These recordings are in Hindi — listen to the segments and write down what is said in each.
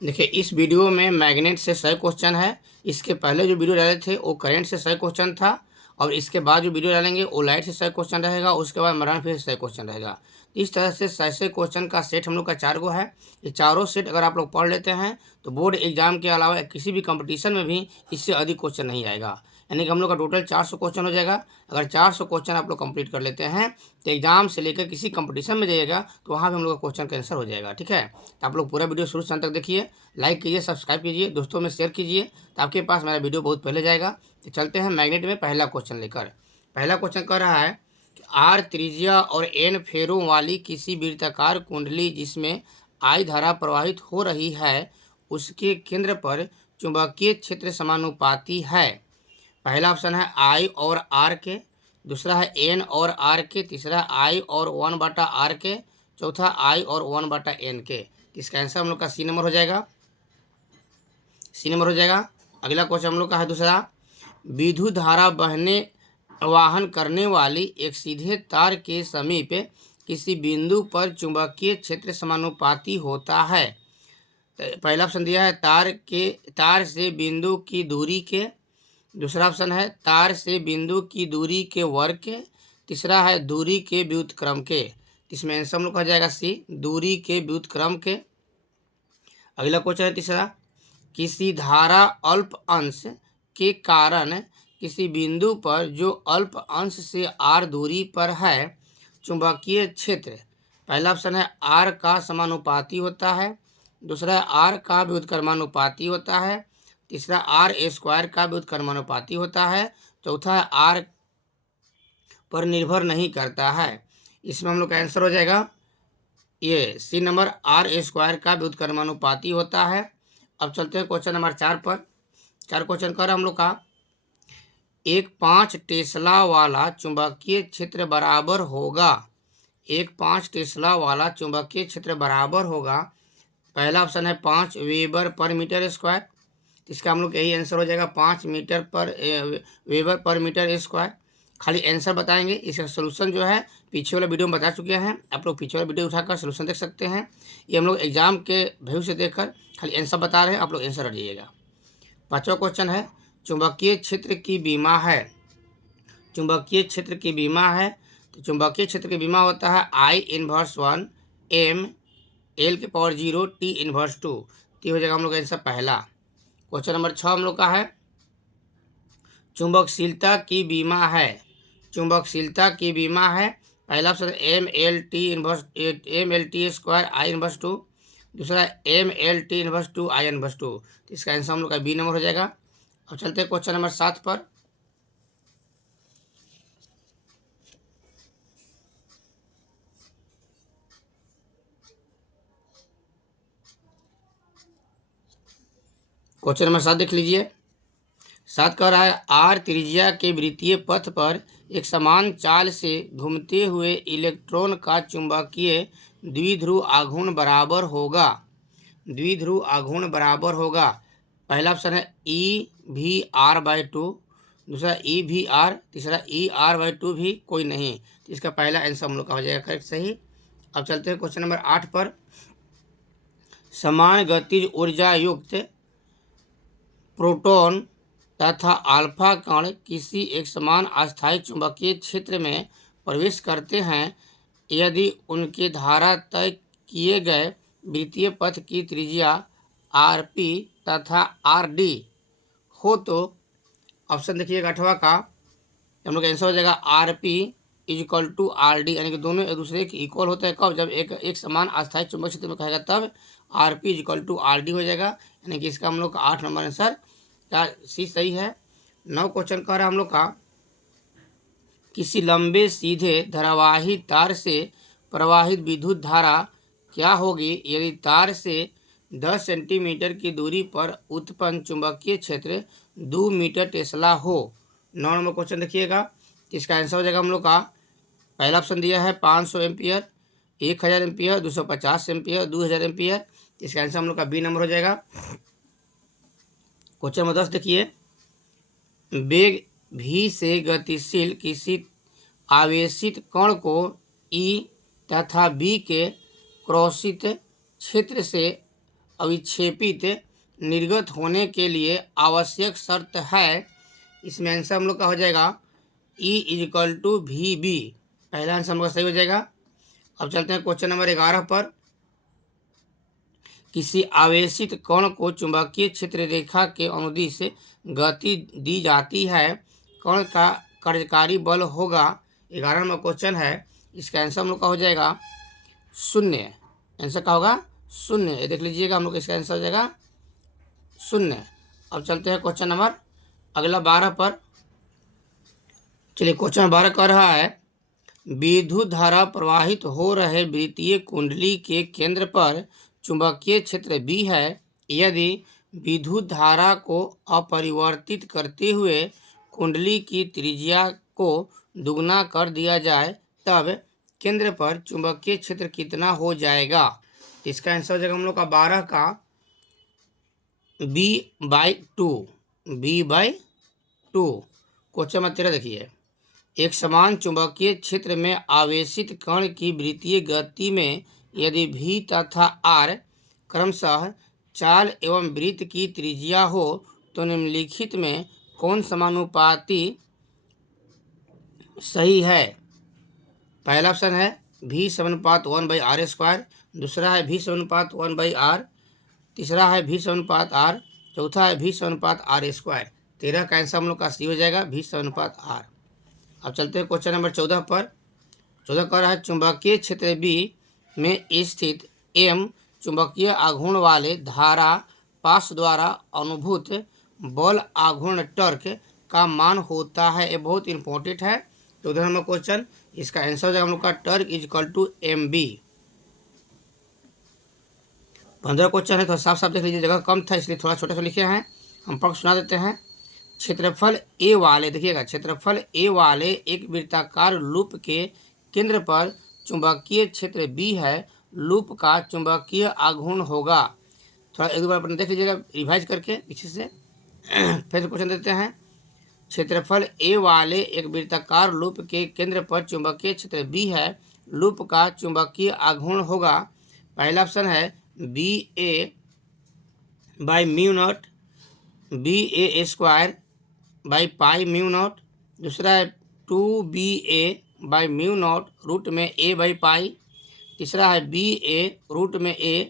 देखिए, इस वीडियो में मैग्नेट से 100 क्वेश्चन है। इसके पहले जो वीडियो डाले थे वो करंट से 100 क्वेश्चन था, और इसके बाद जो वीडियो डालेंगे वो लाइट से 100 क्वेश्चन रहेगा, उसके बाद मरण फिर 100 क्वेश्चन रहेगा। इस तरह से 100 क्वेश्चन का सेट हम लोग का 4 गो है। ये चारों सेट अगर आप लोग पढ़ लेते हैं तो बोर्ड एग्जाम के अलावा किसी भी कंपटीशन में भी इससे अधिक क्वेश्चन नहीं आएगा। यानी कि हम लोग का टोटल 400 क्वेश्चन हो जाएगा। अगर 400 क्वेश्चन आप लोग कंप्लीट कर लेते हैं तो एग्जाम से लेकर किसी कंपटीशन में जाइएगा तो वहाँ भी हम लोग का क्वेश्चन का आंसर हो जाएगा। ठीक है, तो आप लोग पूरा वीडियो शुरू से अंत तक देखिए, लाइक कीजिए, सब्सक्राइब कीजिए, दोस्तों में शेयर कीजिए, तो आपके पास मेरा वीडियो बहुत पहले जाएगा। तो चलते हैं मैग्नेट में पहला क्वेश्चन लेकर। पहला क्वेश्चन कह रहा है कि आर त्रिज्या और एन फेरों वाली किसी वृत्ताकार कुंडली जिसमें आई धारा प्रवाहित हो रही है, उसके केंद्र पर चुंबकीय क्षेत्र समानुपाती है। पहला ऑप्शन है आई और आर के, दूसरा है एन और आर के, तीसरा आई और 1/r के, चौथा आई और 1/n के। इसका आंसर हम लोग का सी नंबर हो जाएगा। सी नंबर हो जाएगा। अगला क्वेश्चन हम लोग का है दूसरा, विद्युत धारा बहने वाहन करने वाली एक सीधे तार के समीप किसी बिंदु पर चुंबकीय क्षेत्र समानुपाती होता है। पहला ऑप्शन दिया है तार से बिंदु की दूरी के, दूसरा ऑप्शन है तार से बिंदु की दूरी के वर्ग के, तीसरा है दूरी के व्युत्क्रम के। इसमें आंसर हम लोग का जाएगा सी, दूरी के व्युत्क्रम के। अगला क्वेश्चन है तीसरा, किसी धारा अल्प अंश के कारण किसी बिंदु पर जो अल्प अंश से आर दूरी पर है चुंबकीय क्षेत्र, पहला ऑप्शन है आर का समानुपाती होता है, दूसरा है आर का व्युत्क्रमानुपाती होता है, तीसरा आर स्क्वायर का व्युत्क्रमानुपाती होता है, चौथा है आर पर निर्भर नहीं करता है। इसमें हम लोग का आंसर हो जाएगा ये सी नंबर, आर स्क्वायर का व्युत्क्रमानुपाती होता है। अब चलते हैं क्वेश्चन नंबर 4 पर। 4 क्वेश्चन कर हम लोग का, एक 5 टेस्ला वाला चुंबकीय क्षेत्र बराबर होगा, एक 5 टेस्ला वाला चुंबकीय क्षेत्र बराबर होगा। पहला ऑप्शन है 5 वेबर पर मीटर स्क्वायर, इसका हम लोग यही आंसर हो जाएगा 5 मीटर पर वेबर पर मीटर स्क्वायर। खाली आंसर बताएंगे, इसका सोल्यूशन जो है पीछे वाला वीडियो में बता चुके हैं, आप लोग पीछे वाला वीडियो उठाकर सोल्यूशन देख सकते हैं। ये हम लोग एग्जाम के व्यू से देखकर खाली आंसर बता रहे हैं, आप लोग आंसर रट जाइएगा। पांचवा क्वेश्चन है, चुंबकीय क्षेत्र की बीमा है, चुंबकीय क्षेत्र की बीमा है। तो चुंबकीय क्षेत्र की बीमा होता है I−1 M L⁴ T−2। तो हो जाएगा हम लोग का आंसर पहला। क्वेश्चन नंबर 6 हम लोग का है, चुंबकशीलता की बीमा है, चुंबकशीलता की बीमा है। पहला ऑप्शन MLT² I−2, दूसरा MLT² I−2। तो इसका आंसर हम लोग का बी नंबर हो जाएगा। अब चलते हैं क्वेश्चन नंबर 7 पर। क्वेश्चन नंबर 7 देख लीजिए। 7 कह रहा है, आर त्रिज्या के वृत्तीय पथ पर एक समान चाल से घूमते हुए इलेक्ट्रॉन का चुंबकीय द्विध्रुव आघूर्ण बराबर होगा, द्विध्रुव आघूर्ण बराबर होगा। पहला ऑप्शन है EV/r/2, दूसरा EV/r, तीसरा ER/2 भी कोई नहीं। तो इसका पहला आंसर हम लोग का हो जाएगा करेक्ट सही। अब चलते हैं क्वेश्चन नंबर 8 पर। समान गतिज ऊर्जा युक्त प्रोटॉन तथा अल्फा कण किसी एक समान अस्थायी चुंबकीय क्षेत्र में प्रवेश करते हैं यदि उनके धारा तय किए गए वृत्तीय पथ की त्रिज्या RP तथा RD हो। तो ऑप्शन देखिएगा 8वां का, हम लोग का आंसर हो जाएगा RP = RD, यानी कि दोनों एक दूसरे के इक्वल होते हैं कब, जब एक समान अस्थायी चुंबक क्षेत्र में कहेगा तब RP = RD हो जाएगा। यानी कि इसका हम लोग का 8 नंबर आंसर का सी सही है। 9 क्वेश्चन कह रहा है हम लोग का, किसी लंबे सीधे धारावाही तार से प्रवाहित विद्युत धारा क्या होगी यदि तार से 10 सेंटीमीटर की दूरी पर उत्पन्न चुंबकीय क्षेत्र 2 मीटर टेस्ला हो। 9 नंबर क्वेश्चन देखिएगा, इसका आंसर हो जाएगा हम लोग का, पहला ऑप्शन दिया है 500 एम्पियर, 1000 एम्पियर, 250 एम्पियर, 2000 एम्पियर। इसका आंसर हम लोग का बी नंबर हो जाएगा। क्वेश्चन नंबर 10 देखिए, वेग v से गतिशील किसी आवेशित कण को E तथा B के क्रॉसित क्षेत्र से अविक्षेपित निर्गत होने के लिए आवश्यक शर्त है। इसमें आंसर हम लोग का हो जाएगा E=VB। पहला आंसर हम लोग का सही हो जाएगा। अब चलते हैं क्वेश्चन नंबर 11 पर। किसी आवेशित कण को चुंबकीय क्षेत्र रेखा के अनुदिश गति दी जाती है, कण का कार्यकारी बल होगा। 11 नंबर क्वेश्चन है। इसका आंसर हम लोग का हो जाएगा 0। आंसर का होगा 0। ये देख लीजिएगा, हम लोग इसका आंसर हो जाएगा 0। अब चलते हैं क्वेश्चन नंबर अगला 12 पर। चलिए, क्वेश्चन 12 कह रहा है विद्युत धारा प्रवाहित हो रहे वृत्तीय कुंडली के केंद्र पर चुंबकीय क्षेत्र B है। यदि विद्युत धारा को अपरिवर्तित करते हुए कुंडली की त्रिज्या को दुगना कर दिया जाए तब केंद्र पर चुंबकीय क्षेत्र कितना हो जाएगा। इसका आंसर हो जाएगा हम लोग का 12 का B/2। B/2। क्वेश्चन नंबर 13 देखिए, एक समान चुंबकीय क्षेत्र में आवेशित कण की वृत्तीय गति में यदि V तथा R क्रमशः चाल एवं वृत्त की त्रिज्या हो तो निम्नलिखित में कौन समानुपाती सही है। पहला ऑप्शन है V=1/r², दूसरा है V=1/r, तीसरा है V=r, चौथा है V=r²। 13 का आंसर हम लोग का सी हो जाएगा V=r। अब चलते हैं क्वेश्चन नंबर 14 पर। 14 कह रहा है चुंबकीय क्षेत्र B में स्थित M चुंबकीय आघूर्ण वाले धारा पाश द्वारा अनुभूत बल आघूर्ण टर्क का मान होता है। ये बहुत इंपॉर्टेंट है। 14 नंबर क्वेश्चन, इसका आंसर हो जाएगा हम लोग का टर्क=MB। 15 क्वेश्चन है, थोड़ा साफ साफ देख लीजिए, जगह कम था इसलिए थोड़ा छोटा सा लिखे हैं। हम पढ़ सुना देते हैं। क्षेत्रफल ए वाले, देखिएगा, क्षेत्रफल ए वाले एक वृत्ताकार लूप के केंद्र पर चुंबकीय क्षेत्र B है। लूप का चुंबकीय आघूर्ण होगा। थोड़ा एक दो बार अपने देख लीजिएगा रिवाइज करके पीछे से। फिर क्वेश्चन देते हैं। क्षेत्रफल ए वाले एक वृत्ताकार लूप के केंद्र पर चुंबकीय क्षेत्र B है। लूप का चुंबकीय आघूर्ण होगा। पहला ऑप्शन है BA/μ0 BA² दूसरा है 2BA/μ0 रूट में A/π, तीसरा है BA रूट में A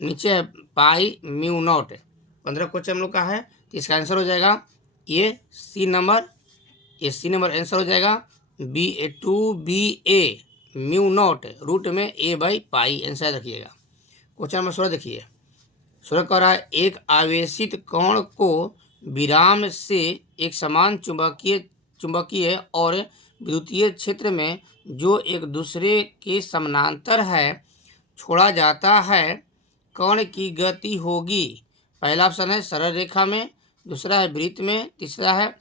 नीचे है π/μ0। 15 क्वेश्चन हम लोग का है, तो इसका आंसर हो जाएगा ये सी नंबर आंसर हो जाएगा 2BA/μ0 रूट में A/π। आंसर रखिएगा। क्वेश्चन नंबर 16 देखिए, 16 कह रहा है एक आवेशित कण को विराम से एक समान चुंबकीय और विद्युतीय क्षेत्र में जो एक दूसरे के समानांतर है छोड़ा जाता है, कण की गति होगी। पहला ऑप्शन है सरल रेखा में, दूसरा है वृत्त में, तीसरा है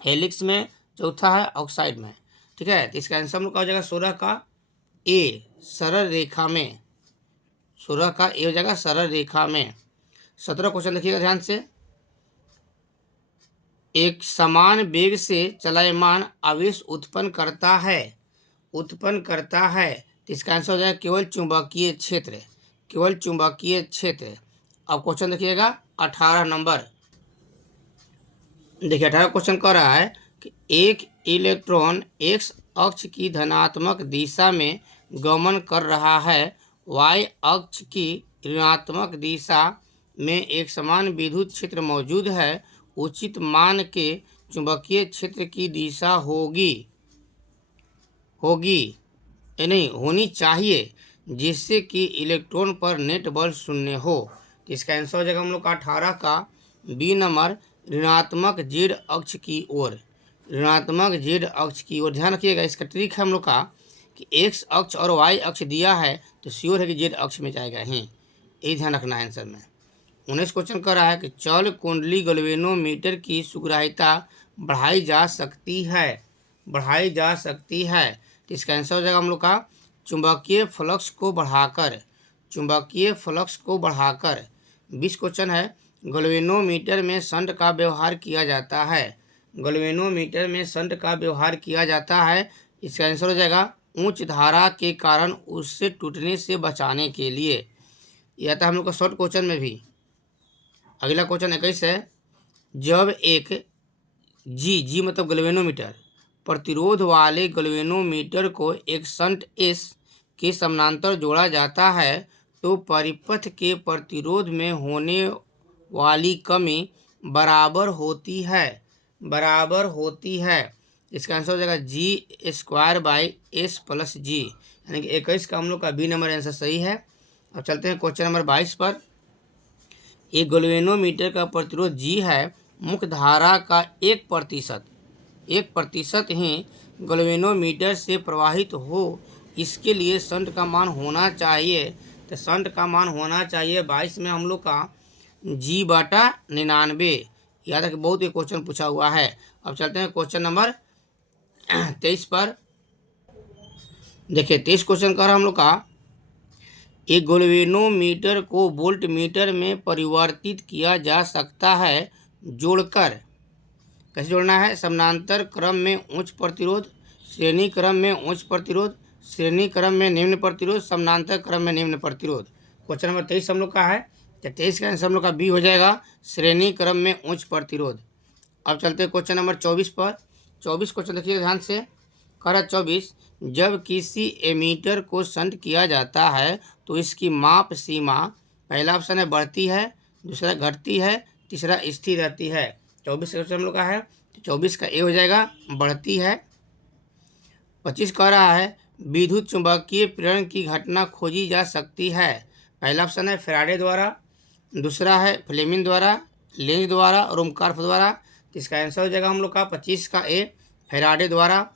हेलिक्स में, चौथा है ऑक्साइड में। ठीक है, तो इसका आंसर हम लोग का हो जाएगा 16 का ए, सरल रेखा में। 16 का ए हो जाएगा सरल रेखा में। 17 क्वेश्चन देखिएगा ध्यान से। एक समान वेग से चलायमान आवेश उत्पन्न करता है, तो इसका आंसर हो जाएगा केवल चुंबकीय क्षेत्र। अब क्वेश्चन देखिएगा 18 नंबर। देखिए 18 क्वेश्चन कह रहा है कि एक इलेक्ट्रॉन एक्स अक्ष की धनात्मक दिशा में गमन कर रहा है, वाई अक्ष की ऋणात्मक दिशा में एक समान विद्युत क्षेत्र मौजूद है। उचित मान के चुंबकीय क्षेत्र की दिशा होनी चाहिए जिससे कि इलेक्ट्रॉन पर नेट बल 0 हो। तो इसका आंसर हो जाएगा हम लोग का 18 का बी नंबर, ऋणात्मक जेड अक्ष की ओर। ध्यान रखिएगा, इसका ट्रिक है हम लोग का कि एक्स अक्ष और वाई अक्ष दिया है तो श्योर है कि जेड अक्ष में जाएगा ही, यही ध्यान रखना है आंसर में। 19 क्वेश्चन कर रहा है कि चल कुंडली गैल्वेनोमीटर की सुग्राह्यता बढ़ाई जा सकती है। तो इसका आंसर हो जाएगा हम लोग का चुंबकीय फ्लक्स को बढ़ाकर। 20 क्वेश्चन है, गैल्वेनोमीटर में शंट का व्यवहार किया जाता है। इसका आंसर हो जाएगा उच्च धारा के कारण उससे टूटने से बचाने के लिए। ये आता है हम लोग का शॉर्ट क्वेश्चन में भी। अगला क्वेश्चन 21 है, जब एक जी मतलब गैल्वेनोमीटर प्रतिरोध वाले गैल्वेनोमीटर को एक शंट एस के समानांतर जोड़ा जाता है तो परिपथ के प्रतिरोध में होने वाली कमी बराबर होती है। इसका आंसर हो जाएगा G²/S+G, यानी कि 21 का हम लोग का बी नंबर आंसर सही है। अब चलते हैं क्वेश्चन नंबर 22 पर। एक गैल्वेनोमीटर का प्रतिरोध G है, मुख्य धारा का 1% ही गैल्वेनोमीटर से प्रवाहित हो, इसके लिए शंट का मान होना चाहिए। तो शंट का मान होना चाहिए 22 में हम लोग का G/99। याद रखिए, बहुत ही क्वेश्चन पूछा हुआ है। अब चलते हैं क्वेश्चन नंबर 23 पर। देखिए 23 क्वेश्चन कर हम लोग का, एक गैल्वेनोमीटर को वोल्टमीटर में परिवर्तित किया जा सकता है जोड़कर। कैसे जोड़ना है? समानांतर क्रम में उच्च प्रतिरोध, श्रेणी क्रम में उच्च प्रतिरोध, श्रेणी क्रम में निम्न प्रतिरोध, समानांतर क्रम में निम्न प्रतिरोध। क्वेश्चन नंबर 23 हम लोग का है, तो 23 का आंसर हम लोग का बी हो जाएगा, श्रेणी क्रम में उच्च प्रतिरोध। अब चलते हैं क्वेश्चन नंबर 24 पर। 24 क्वेश्चन देखिए ध्यान से। कह 24, जब किसी एमीटर को शंट किया जाता है तो इसकी माप सीमा, पहला ऑप्शन है बढ़ती है, दूसरा घटती है, तीसरा स्थिर रहती है। 24 क्वेश्चन हम लोग का है, तो 24 का ए हो जाएगा, बढ़ती है। 25 कह रहा है, विद्युत चुंबकीय प्रेरण की घटना खोजी जा सकती है। पहला ऑप्शन है फैराडे द्वारा, दूसरा है फ्लेमिंग द्वारा, लेंज द्वारा और रुमकार्फ द्वारा। तो इसका आंसर हो जाएगा हम लोग का 25 का ए, फैराडे द्वारा।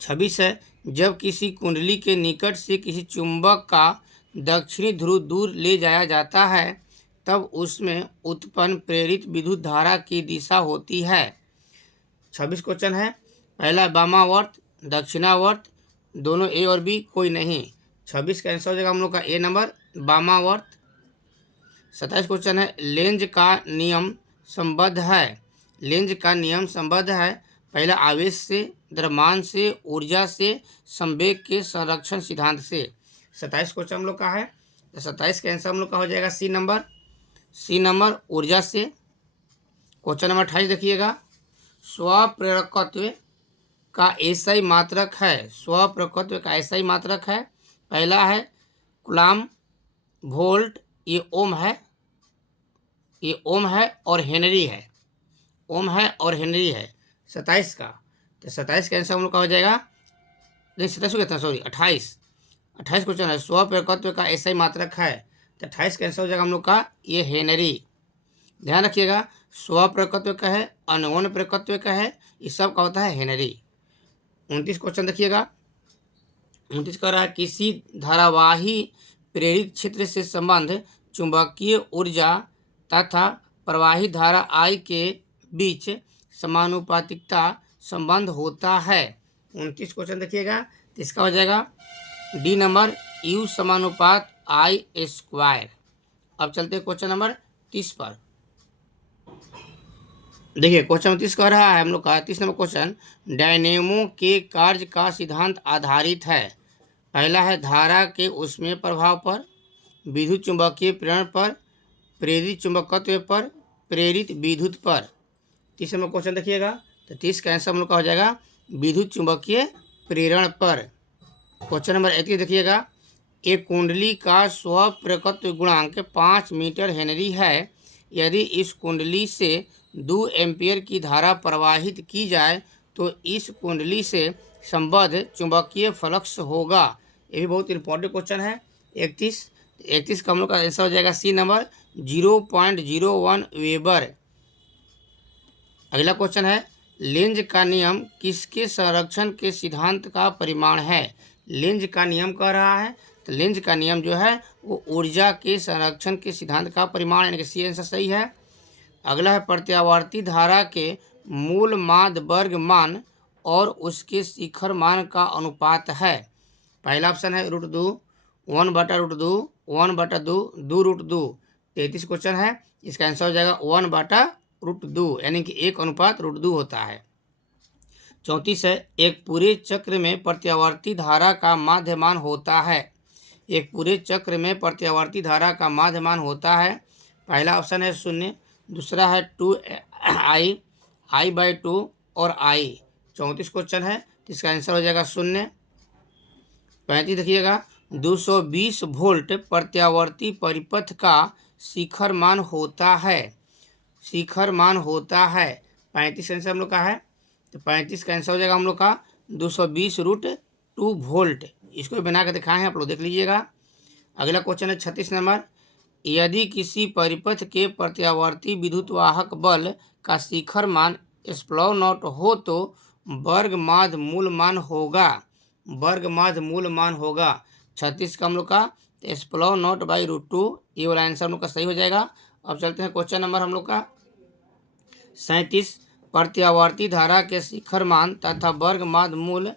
26 है, जब किसी कुंडली के निकट से किसी चुंबक का दक्षिणी ध्रुव दूर ले जाया जाता है तब उसमें उत्पन्न प्रेरित विद्युत धारा की दिशा होती है। 26 क्वेश्चन है, पहला वामावर्त, दक्षिणावर्त, दोनों ए और बी, कोई नहीं। 26 का आंसर हो जाएगा हम लोग का ए नंबर, वामावर्त। 27 क्वेश्चन है, लेंज का नियम संबद्ध है। लेंज का नियम संबद्ध है, पहला आवेश से, द्रव्यमान से, ऊर्जा से, संवेग के संरक्षण सिद्धांत से। 27 क्वेश्चन हम लोग का है, तो 27 का आंसर हम लोग का हो जाएगा सी नंबर, ऊर्जा से। क्वेश्चन नंबर 28 देखिएगा, स्वप्रेरकत्व का एसआई मात्रक है। स्वप्रेरकत्व का एसआई मात्रक है, पहला है कूलम्ब, वोल्ट, ये ओम है और हेनरी है। 27 का, तो 27 का आंसर हम लोग का हो जाएगा, नहीं 27 को कहते हैं, सॉरी 28 क्वेश्चन है, स्वप्रेरकत्व का एसआई मात्रक है, तो 28 का आंसर हो जाएगा हम लोग का ये हेनरी। ध्यान रखिएगा, स्वप्रेरकत्व का है, अनवोन प्रेरकत्व का है, इस सब का होता है हेनरी। 29 क्वेश्चन देखिएगा, 29 कह रहा है, किसी धारावाही प्रेरित क्षेत्र से संबंध चुंबकीय ऊर्जा तथा प्रवाही धारा I के बीच समानुपातिकता संबंध होता है। 29 क्वेश्चन देखिएगा, तो इसका हो जाएगा डी नंबर, U समानुपात I²। अब चलते हैं क्वेश्चन नंबर 30 पर। देखिए क्वेश्चन नंबर 30 कह रहा है हम लोग का, 30 नंबर क्वेश्चन, डायनेमो के कार्य का सिद्धांत आधारित है। पहला है धारा के ऊष्मीय प्रभाव पर, विद्युत चुंबकीय प्रेरण पर, प्रेरित चुंबकत्व पर, प्रेरित विद्युत पर। 30 नंबर क्वेश्चन देखिएगा, तो 30 का आंसर हम लोग का हो जाएगा विद्युत चुंबकीय प्रेरण पर। क्वेश्चन नंबर 31 देखिएगा, एक कुंडली का स्वप्रेरकत्व गुणांक 5 मीटर हेनरी है। यदि इस कुंडली से 2 एम्पीयर की धारा प्रवाहित की जाए तो इस कुंडली से संबद्ध चुंबकीय फ्लक्स होगा। ये भी बहुत इंपॉर्टेंट क्वेश्चन है। 31 का हम लोग का आंसर हो जाएगा सी नंबर, 0.01 वेबर। अगला क्वेश्चन है, लेंज का नियम किसके संरक्षण के सिद्धांत का परिमाण है। लेंज का नियम कह रहा है, तो लेंज का नियम जो है वो ऊर्जा के संरक्षण के सिद्धांत का परिमाण, यानी कि सी आंसर सही है। अगला है, प्रत्यावर्ती धारा के मूल माध्य वर्ग मान और उसके शिखर मान का अनुपात है। पहला ऑप्शन है √2, 1/√2, 1/2, 2√2। 33 क्वेश्चन है, इसका आंसर हो जाएगा 1/√2, यानी कि 1/√2 होता है। 34 है, एक पूरे चक्र में प्रत्यावर्ती धारा का माध्य मान होता है। एक पूरे चक्र में प्रत्यावर्ती धारा का माध्यमान होता है? पहला ऑप्शन है 0, दूसरा है 2i, i/2 और i। 34 क्वेश्चन है, तो इसका आंसर हो जाएगा 0। 35 देखिएगा, 220 वोल्ट प्रत्यावर्ती परिपथ का शिखर मान होता है। शिखर मान होता है 35 आंसर हम लोग का है, तो 35 का आंसर हो जाएगा हम लोग का 220√2 वोल्ट। इसको बना कर दिखाए हैं, आप लोग देख लीजिएगा। अगला क्वेश्चन है 36 नंबर, यदि किसी परिपथ के प्रत्यावर्ती विद्युतवाहक बल का शिखर मान स्प्लॉ नॉट हो तो वर्ग माध्य मूल मान होगा। वर्ग माध्य मूल मान होगा 36 का हम लोग का स्प्लॉ नॉट बाई √2, ये वाला आंसर हम लोग का सही हो जाएगा। अब चलते हैं क्वेश्चन नंबर हम लोग का 37, प्रत्यावर्ती धारा के शिखर मान तथा वर्ग माध्य मूल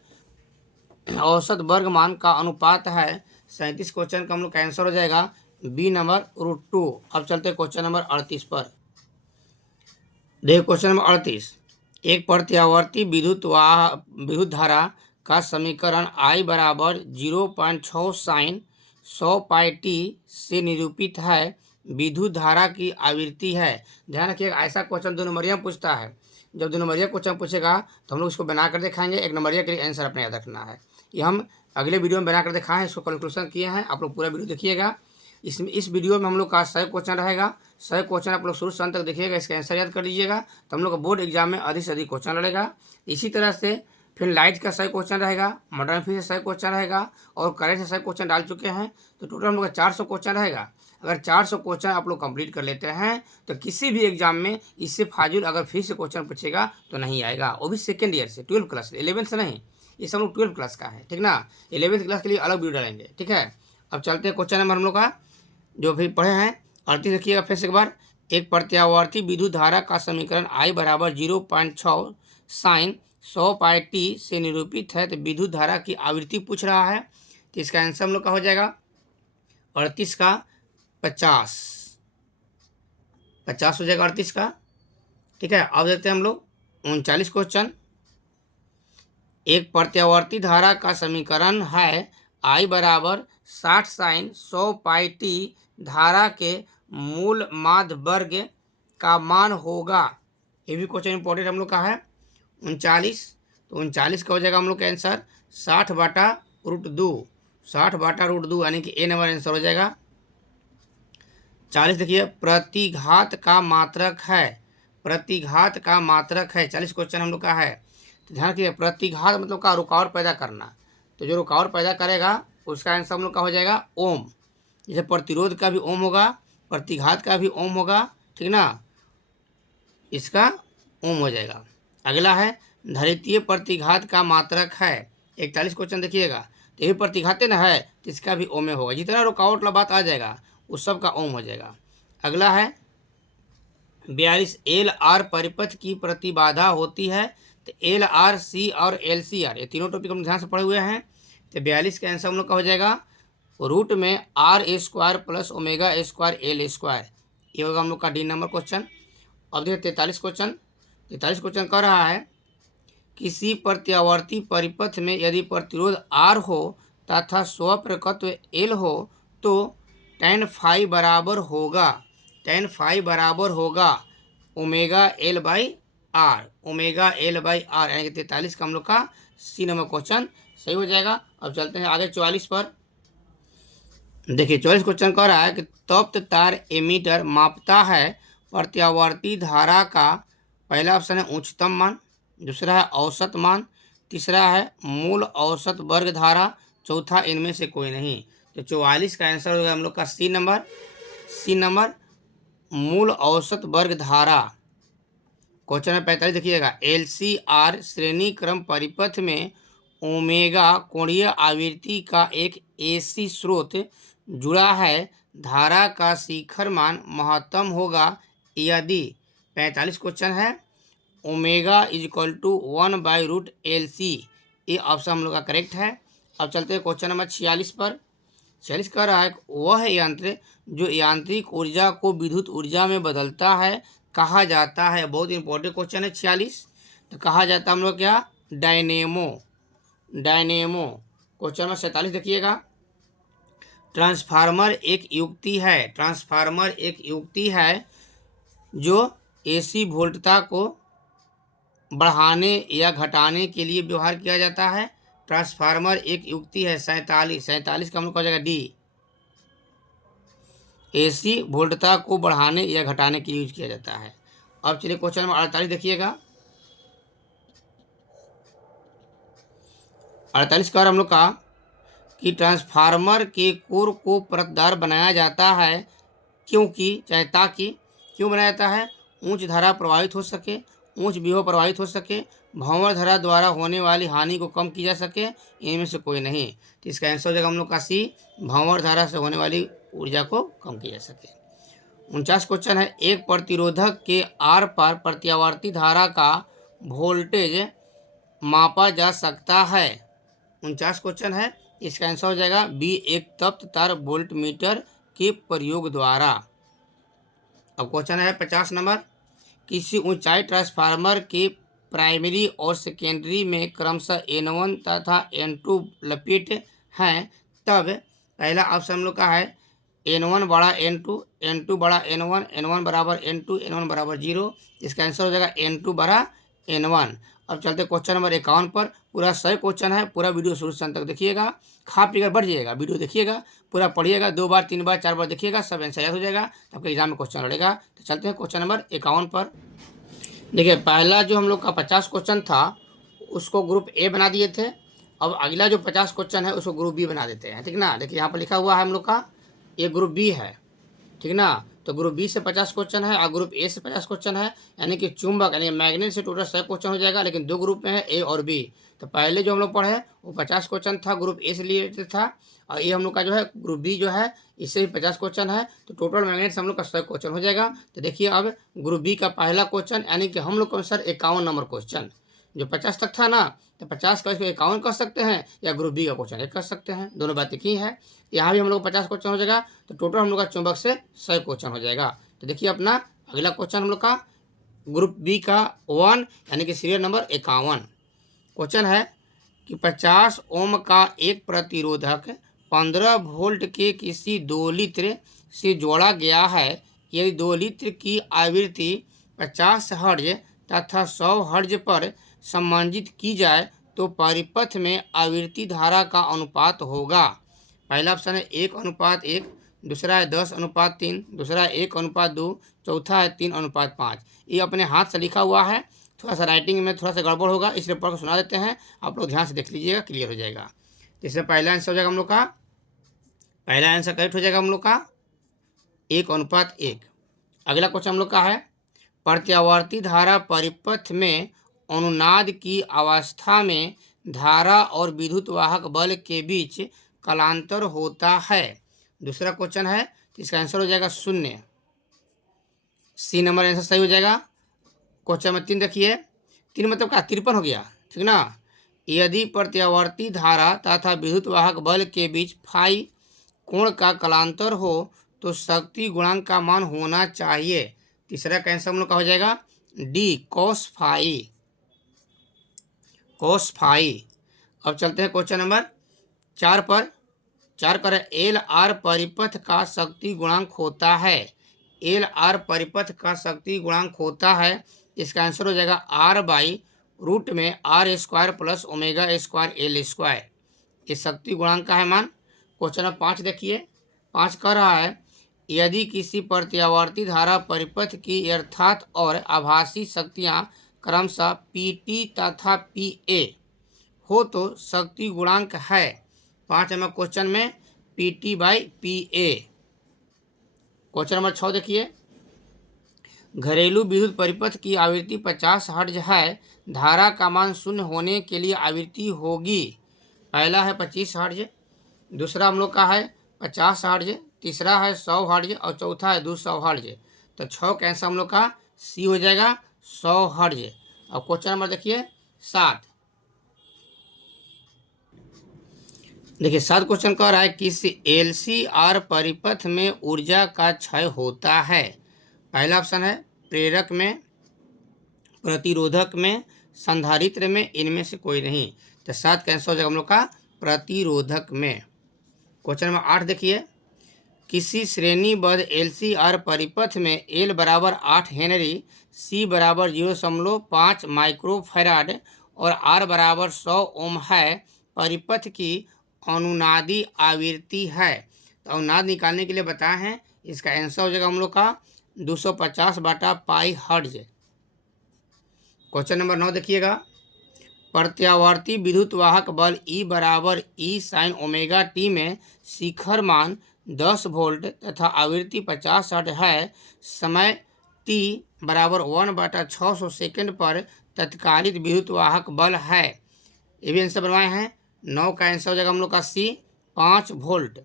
औसत वर्ग मान का अनुपात है। 37 क्वेश्चन का हम लोग का आंसर हो जाएगा बी नंबर √2। अब चलते हैं क्वेश्चन नंबर 38 पर। देखिए क्वेश्चन नंबर 38, एक प्रत्यावर्ती विद्युत धारा का समीकरण I बराबर 0.6 साइन 100πt से निरूपित है। विद्युत धारा की आवृत्ति है। ध्यान रखिएगा, ऐसा क्वेश्चन 2 नंबरिया में पूछता है। जब 2 नंबरिया क्वेश्चन पूछेगा तो हम लोग इसको बना कर दिखाएंगे। 1 नंबरिया के लिए आंसर अपने याद रखना है। ये हम अगले वीडियो में बना कर दिखाएं, इसको कैलकुलेशन किए हैं, आप लोग पूरा वीडियो देखिएगा। इस वीडियो में हम लोग का 100 क्वेश्चन रहेगा। 100 क्वेश्चन आप लोग शुरू से अंत तक देखिएगा, इसका आंसर याद कर लीजिएगा, तो हम लोग का बोर्ड एग्जाम में अधिक से अधिक क्वेश्चन लड़ेगा। इसी तरह से फिर लाइट का 100 क्वेश्चन रहेगा, मॉडर्न फिजिक्स से 100 क्वेश्चन रहेगा, और करंट से 100 क्वेश्चन डाल चुके हैं, तो टोटल हम लोग का 400 क्वेश्चन रहेगा। अगर 400 क्वेश्चन आप लोग कंप्लीट कर लेते हैं तो किसी भी एग्जाम में इससे फाजिल अगर फिर से क्वेश्चन पूछेगा तो नहीं आएगा, वो भी सेकेंड ईयर से, 12 क्लास से, 11th से नहीं। ये सब लोग 12 क्लास का है, ठीक ना। 11th क्लास के लिए अलग वीडियो डालेंगे, ठीक है। अब चलते हैं क्वेश्चन नंबर हम लोग का जो भी पढ़े हैं 38 देखिएगा फिर से एक बार। एक प्रत्यावर्ती विद्युत धारा का समीकरण I बराबर 0.6 साइन 100πt से निरूपित है। तो विद्युत धारा की आवृत्ति पूछ रहा है, तो इसका आंसर हम लोग का हो जाएगा 38 का 50 हो जाएगा 38 का, ठीक है। अब देखते हैं हम लोग 39 क्वेश्चन। एक प्रत्यावर्ती धारा का समीकरण है I बराबर 60 साइन 100πt धारा के मूल माध्य वर्ग का मान होगा। ये भी क्वेश्चन इंपॉर्टेंट हम लोग का है 39। तो 39 का हो जाएगा हम लोग का आंसर 60/√2, 60/√2 यानी कि ए नंबर आंसर हो जाएगा। 40 देखिए, प्रतिघात का मात्रक है। प्रतिघात का मात्रक है 40 क्वेश्चन हम लोग का है। तो ध्यान रखिए, प्रतिघात मतलब का रुकावट पैदा करना, तो जो रुकावट पैदा करेगा उसका आंसर हम लोग का हो जाएगा ओम। जैसे प्रतिरोध का भी ओम होगा, प्रतिघात का भी ओम होगा, ठीक ना, इसका ओम हो जाएगा। अगला है धरितीय प्रतिघात का मात्रक है। 41 क्वेश्चन देखिएगा, तो ये प्रतिघाते ना है तो इसका भी ओम होगा। जितना रुकावट वाला बात आ जाएगा उस सब का ओम हो जाएगा। अगला है 42, LR परिपथ की प्रतिबाधा होती है। तो LR, C और LCR ये तीनों टॉपिक हम ध्यान से पढ़े हुए हैं। तो 42 का आंसर हम लोग का हो जाएगा रूट में R² + ω² L²। ये होगा हम लोग का डी नंबर क्वेश्चन। अब देखिए 43 क्वेश्चन। 43 क्वेश्चन कह रहा है किसी प्रत्यावर्ती परिपथ में यदि प्रतिरोध R हो तथा स्वप्रकत्व L हो तो tan phi बराबर होगा, tan phi बराबर होगा ω/L/R, ω/L/R, यानी कि 43 का हम लोग का सी नंबर क्वेश्चन सही हो जाएगा। अब चलते हैं आगे 44 पर। देखिए 44 क्वेश्चन कह रहा है कि तप्त तार एमीटर मापता है प्रत्यावर्ती धारा का। पहला ऑप्शन है उच्चतम मान, दूसरा है औसत मान, तीसरा है मूल औसत वर्ग धारा, चौथा इनमें से कोई नहीं। तो 44 का आंसर होगा हम लोग का सी नंबर मूल औसत वर्ग धारा। क्वेश्चन नंबर 45 देखिएगा, LCR श्रेणी क्रम परिपथ में ओमेगा कोणीय आवृत्ति का एक AC स्रोत जुड़ा है, धारा का शिखर मान महत्तम होगा यदि। 45 क्वेश्चन है ओमेगा = 1/√LC, ये ऑप्शन हम लोग का करेक्ट है। अब चलते हैं क्वेश्चन नंबर 46 पर। 46 कह रहा है वह यंत्र जो यांत्रिक ऊर्जा को विद्युत ऊर्जा में बदलता है कहा जाता है। बहुत इंपॉर्टेंट क्वेश्चन है 46। तो कहा जाता है हम लोग क्या, डायनेमो। क्वेश्चन नंबर 47 देखिएगा, ट्रांसफार्मर एक युक्ति है, ट्रांसफार्मर एक युक्ति है जो एसी वोल्टता को बढ़ाने या घटाने के लिए व्यवहार किया जाता है। ट्रांसफार्मर एक युक्ति है। 47 का हम लोग हो जाएगा डी। एसी वोल्टता को बढ़ाने या घटाने के लिए यूज किया जाता है। अब चलिए क्वेश्चन नंबर 48 देखिएगा। 48 का हम लोग का कि ट्रांसफार्मर के कोर को परतदार बनाया जाता है क्योंकि ताकि क्यों बनाया जाता है? उच्च धारा प्रवाहित हो सके, उच्च विभव प्रवाहित हो सके, भंवर धारा द्वारा होने वाली हानि को कम की जा सके। इनमें से कोई नहीं। तो इसका आंसर हो जाएगा हम लोग का सी, भंवर धारा से होने वाली ऊर्जा को कम की जा सके। 49 क्वेश्चन है, एक प्रतिरोधक के आर पार प्रत्यावर्ती धारा का वोल्टेज मापा जा सकता है। 49 क्वेश्चन है, इसका आंसर हो जाएगा बी, एक तप्त तार वोल्ट मीटर के प्रयोग द्वारा। अब क्वेश्चन है 50 नंबर, किसी ऊंचाई ट्रांसफार्मर के प्राइमरी और सेकेंडरी में क्रमशः N1 तथा N2 लपेट हैं, तब पहला ऑप्शन हम लोग का है N1 बड़ा N2, N2 बड़ा N1, N1 बराबर N2, N1 बराबर 0। इसका आंसर हो जाएगा N2 बड़ा N1। अब चलते क्वेश्चन नंबर 51 पर। पूरा 100 क्वेश्चन है, पूरा वीडियो शुरू से अंत तक देखिएगा, खा पीकर बढ़ जाइएगा। वीडियो देखिएगा, पूरा पढ़िएगा, 2 बार 3 बार 4 बार देखिएगा, सब आंसर याद हो जाएगा, तो आपके एग्जाम में क्वेश्चन लड़ेगा। तो चलते हैं क्वेश्चन नंबर 51 पर। देखिए, पहला जो हम लोग का 50 क्वेश्चन था उसको ग्रुप ए बना दिए थे। अब अगला जो 50 क्वेश्चन है उसको ग्रुप बी बना देते हैं, ठीक ना। देखिए यहाँ पर लिखा हुआ है हम लोग का ये ग्रुप बी है, ठीक ना। तो ग्रुप बी से 50 क्वेश्चन है और ग्रुप ए से 50 क्वेश्चन है, यानी कि चुंबक यानी मैग्नेट से टोटल 100 क्वेश्चन हो जाएगा, लेकिन 2 ग्रुप में है, ए और बी। तो पहले जो हम लोग पढ़े वो 50 क्वेश्चन था, ग्रुप ए से रिलेटेड था, और ये हम लोग का जो है ग्रुप बी जो है इससे भी 50 क्वेश्चन है। तो टोटल मैग्नेट से हम लोग का 100 क्वेश्चन हो जाएगा। तो देखिए अब ग्रुप बी का पहला क्वेश्चन, यानी कि हम लोग को सर 51 नंबर क्वेश्चन, जो 50 तक था ना, तो 50 का इसको 51 कर सकते हैं या ग्रुप बी का क्वेश्चन 1 कर सकते हैं, दोनों बातें की है। यहाँ भी हम लोग 50 क्वेश्चन हो जाएगा, तो टोटल हम लोग का चुंबक से 100 क्वेश्चन हो जाएगा। तो देखिए अपना अगला क्वेश्चन हम लोग का ग्रुप बी का 1 यानी कि सीरियल नंबर 51 क्वेश्चन है कि 50 ओम का एक प्रतिरोधक 15 वोल्ट के किसी 2 लीटर से जोड़ा गया है। यदि 2 लीटर की आवृत्ति 50 हर्ट्ज तथा 100 हर्ट्ज पर समांजित की जाए तो परिपथ में आवृत्ति धारा का अनुपात होगा। पहला ऑप्शन है 1:1, दूसरा है 10:3, दूसरा है 1:2, चौथा है 3:5। ये अपने हाथ से लिखा हुआ है, थोड़ा सा राइटिंग में थोड़ा सा गड़बड़ होगा, इसलिए पढ़ कर सुना देते हैं, आप लोग ध्यान से देख लीजिएगा, क्लियर हो जाएगा। तो इसमें पहला आंसर हो जाएगा हम लोग का, पहला आंसर करेक्ट हो जाएगा हम लोग का 1:1। अगला क्वेश्चन हम लोग का है प्रत्यावर्ती धारा परिपथ में अनुनाद की अवस्था में धारा और विद्युत वाहक बल के बीच कालांतर होता है। दूसरा क्वेश्चन है, इसका आंसर हो जाएगा 0, सी नंबर आंसर सही हो जाएगा। क्वेश्चन में 3 देखिए, 3 मतलब क्या 53 हो गया, ठीक ना। यदि प्रत्यावर्ती धारा तथा विद्युत वाहक बल के बीच फाई कोण का कालांतर हो तो शक्ति गुणांक का मान होना चाहिए। तीसरा का आंसर हम लोग का हो जाएगा D, cos phi, cos phi. अब चलते हैं क्वेश्चन नंबर 4 पर। 4 कर एल आर परिपथ का शक्ति गुणांक होता है। एल आर परिपथ का शक्ति गुणांक होता है, इसका आंसर हो जाएगा R/रूट में R² प्लस ओमेगा² एल स्क्वायर। ये शक्ति गुणांक का है मान। क्वेश्चन नंबर 5 देखिए, 5 कह रहा है यदि किसी प्रत्यावर्ती धारा परिपथ की यथार्थ और आभासी शक्तियाँ क्रमशः PT तथा PA हो तो शक्ति गुणांक है 5 नंबर क्वेश्चन में PT/PA। क्वेश्चन नंबर 6 देखिए, घरेलू विद्युत परिपथ की आवृत्ति 50 हर्ट्ज है, धारा का मान 0 होने के लिए आवृत्ति होगी। पहला है 25 हर्ट्ज, दूसरा हम लोग का है 50 हर्ट्ज, तीसरा है 100 हर्ट्ज और चौथा है 200 हर्ट्ज। तो 6 का आंसर हम लोग का सी हो जाएगा 100 हर्ट्ज। अब क्वेश्चन नंबर देखिए 7, देखिए 7 क्वेश्चन कह रहा है किसी LCR परिपथ में ऊर्जा का क्षय होता है। पहला ऑप्शन है प्रेरक में, प्रतिरोधक में, संधारित्र में, इनमें से कोई नहीं। तो 7 का आंसर हो जाएगा हम लोग का प्रतिरोधक में। क्वेश्चन नंबर 8 देखिए, किसी श्रेणीबद्ध एलसीआर परिपथ में एल बराबर 8 हेनरी, सी बराबर 0.5 माइक्रोफैराड और आर बराबर 100 ओम है, परिपथ की अनुनादी आवृत्ति है। तो अनुनाद निकालने के लिए बताए हैं, इसका आंसर हो जाएगा हम लोग का 250/पाई हर्ट्ज। क्वेश्चन नंबर 9 देखिएगा, प्रत्यावर्ती विद्युत वाहक बल E बराबर E साइन ओमेगा टी में शिखर मान 10 वोल्ट तथा आवृत्ति 50 हर्ट्ज है, समय t बराबर 1/600 सेकंड पर तत्कालिक विद्युत वाहक बल है। ये भी आंसर बनवाए हैं। 9 का आंसर हो जाएगा हम लोग का सी, 5 वोल्ट।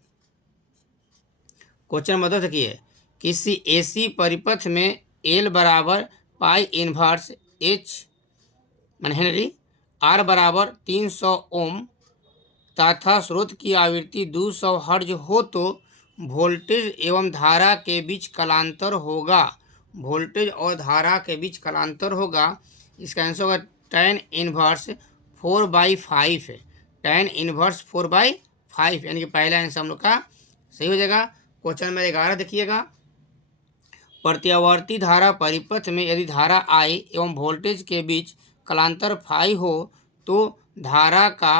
क्वेश्चन नंबर 10 देखिए, किसी एसी परिपथ में एल बराबर पाई इनवर्स एच माने हेनरी, आर बराबर 300 ओम तथा स्रोत की आवृत्ति 200 हर्ट्ज हो तो वोल्टेज एवं धारा के बीच कलांतर होगा। वोल्टेज और धारा के बीच कलांतर होगा। इसका आंसर होगा tan इनवर्स 4/5। tan इनवर्स 4/5 यानी कि पहला आंसर हम लोग का सही हो जाएगा। क्वेश्चन नंबर 11 देखिएगा, प्रत्यावर्ती धारा परिपथ में यदि धारा I एवं वोल्टेज के बीच कलांतर फाई हो तो धारा का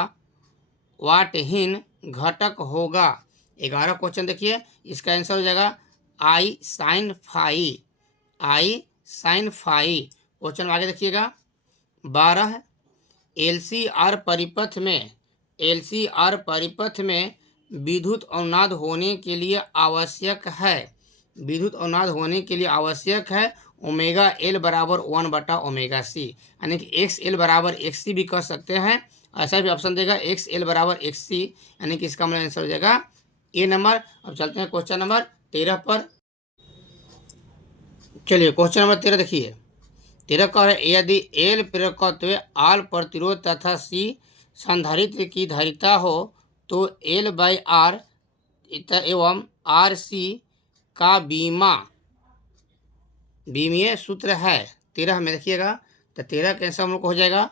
वाटहीन घटक होगा। 11 क्वेश्चन देखिए, इसका आंसर हो जाएगा I sine phi. I sine phi. Question आगे देखिएगा, 12 एलसीआर परिपथ में विद्युत अनुनाद होने के लिए आवश्यक है। विद्युत अनुनाद होने के लिए आवश्यक है ओमेगा एल बराबर 1/ओमेगा सी, यानी कि एक्स एल बराबर एक्स सी भी कह सकते हैं। ऐसा भी ऑप्शन देगा एक्स एल बराबर एक्स सी, यानी कि इसका मतलब आंसर हो जाएगा ए नंबर। अब चलते हैं क्वेश्चन नंबर 13 पर। चलिए क्वेश्चन नंबर 13 देखिए, 13 का है, यदि एल प्रेरकत्व आर प्रतिरोध तथा सी संधारित्र की धारिता हो तो एल बाई आर एवं आर सी का बीमीय सूत्र है। 13 में देखिएगा, तो 13 का आंसर हम लोग को हो जाएगा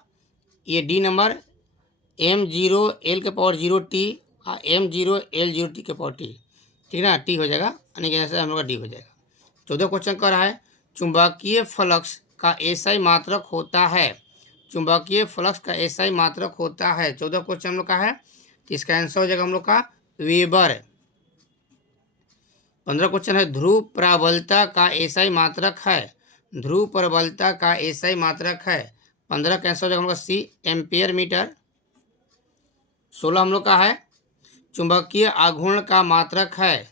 ये डी नंबर, m0 l के पावर 0t और m0 l 0t के पावर t, ठीक ना, टी हो जाएगा, यानी कि आंसर हम लोग का डी हो जाएगा। 14 क्वेश्चन कर रहा है, चुंबकीय फ्लक्स का एसआई मात्रक होता है। चुंबकीय फ्लक्स का एसआई मात्रक होता है। 14 क्वेश्चन हम लोग का है, तो इसका आंसर हो जाएगा हम लोग का वेबर। 15 क्वेश्चन है, ध्रुव प्रबलता का एसआई मात्रक है। ध्रुव प्रबलता का एसआई मात्रक है। 15 का आंसर हो जाएगा हम लोग का सी, एम्पियर मीटर। 16 हम लोग का है, चुंबकीय आघूर्ण का मात्रक है।